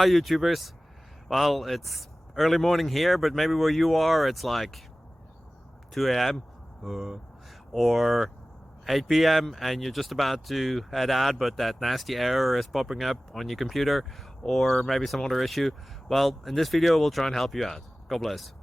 Hi YouTubers. Well, it's early morning here, but maybe where you are it's like 2 a.m. or 8 p.m. and you're just about to head out, but that nasty error is popping up on your computer, or maybe some other issue. Well, in this video we'll try and help you out. God bless.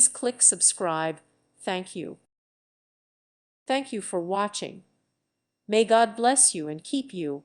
Please click subscribe. Thank you. Thank you for watching. May God bless you and keep you.